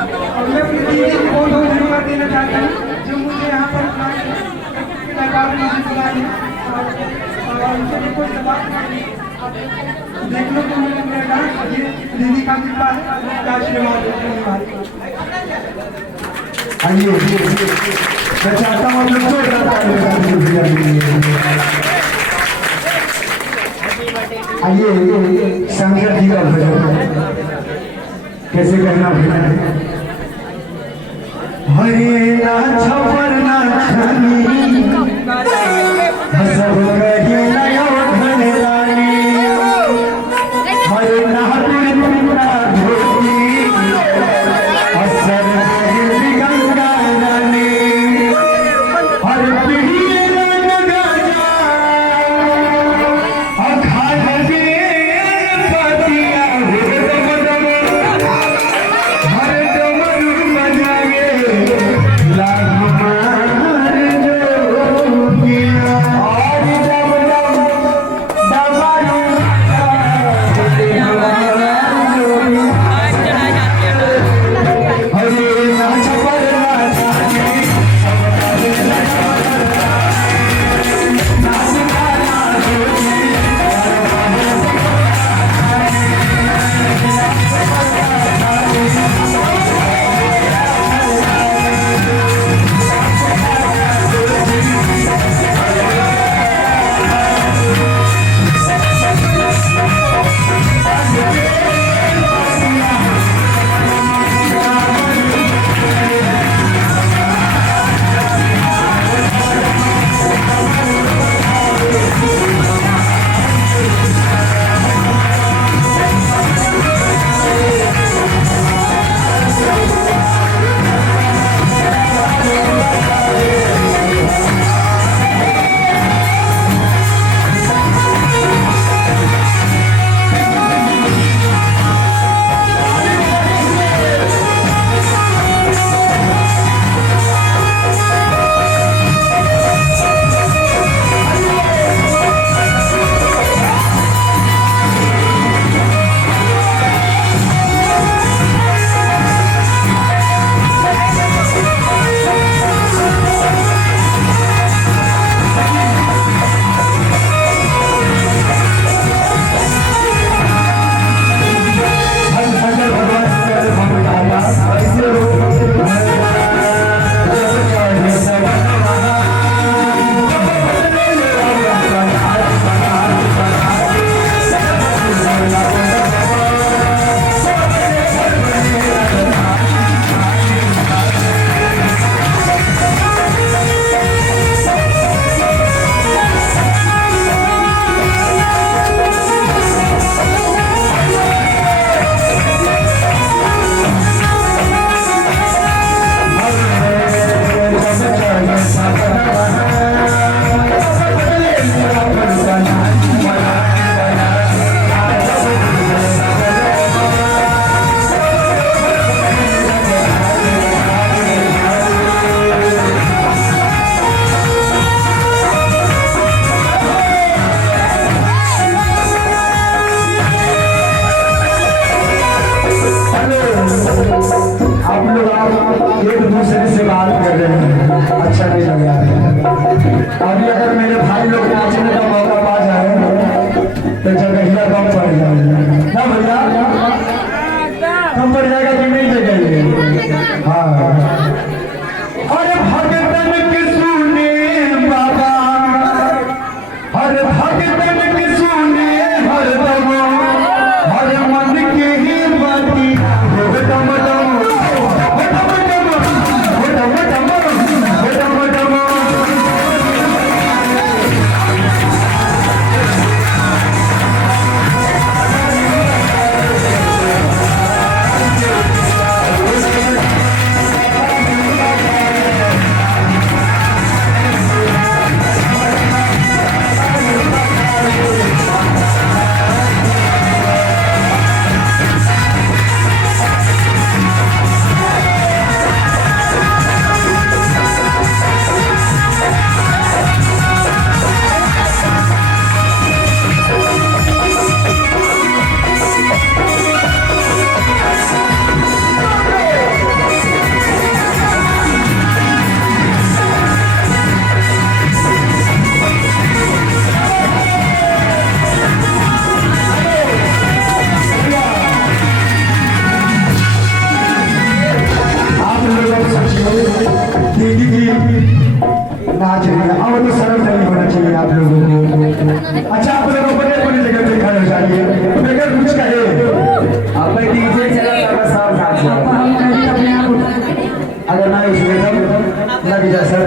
और मैं अपनी दीदी को बहुत बहुत धन्यवाद देना चाहता हूँ जो मुझे यहाँ पर कलाकार ने मुझे बुलाया और उनसे भी कोई सवाल देखने को मिला मेरा डांस ये दीदी का कृपा है का आशीर्वाद है। आइए मैं चाहता हूँ आप लोग आइए शंकर जी का भजन कैसे कहना हरे ना छपर ना छनी सब कहे नयो धन रानी हरे ना पुरना धोती असर गंगा रानी हर पीढ़ी रंग गाजा अखाड़ दे पतिया हर डमरू बजावे लाग मार जो किया और जब दीदी जी नाच रही है। अब तो सरल नहीं होना चाहिए आप लोगों को। अच्छा आप लोगों को अपने जगह पे खड़े हो जाइए बगैर कुछ कहे। अब भाई डीजे चला कर सब नाच रहे हैं। अगर ना इसमें सब लग जा सर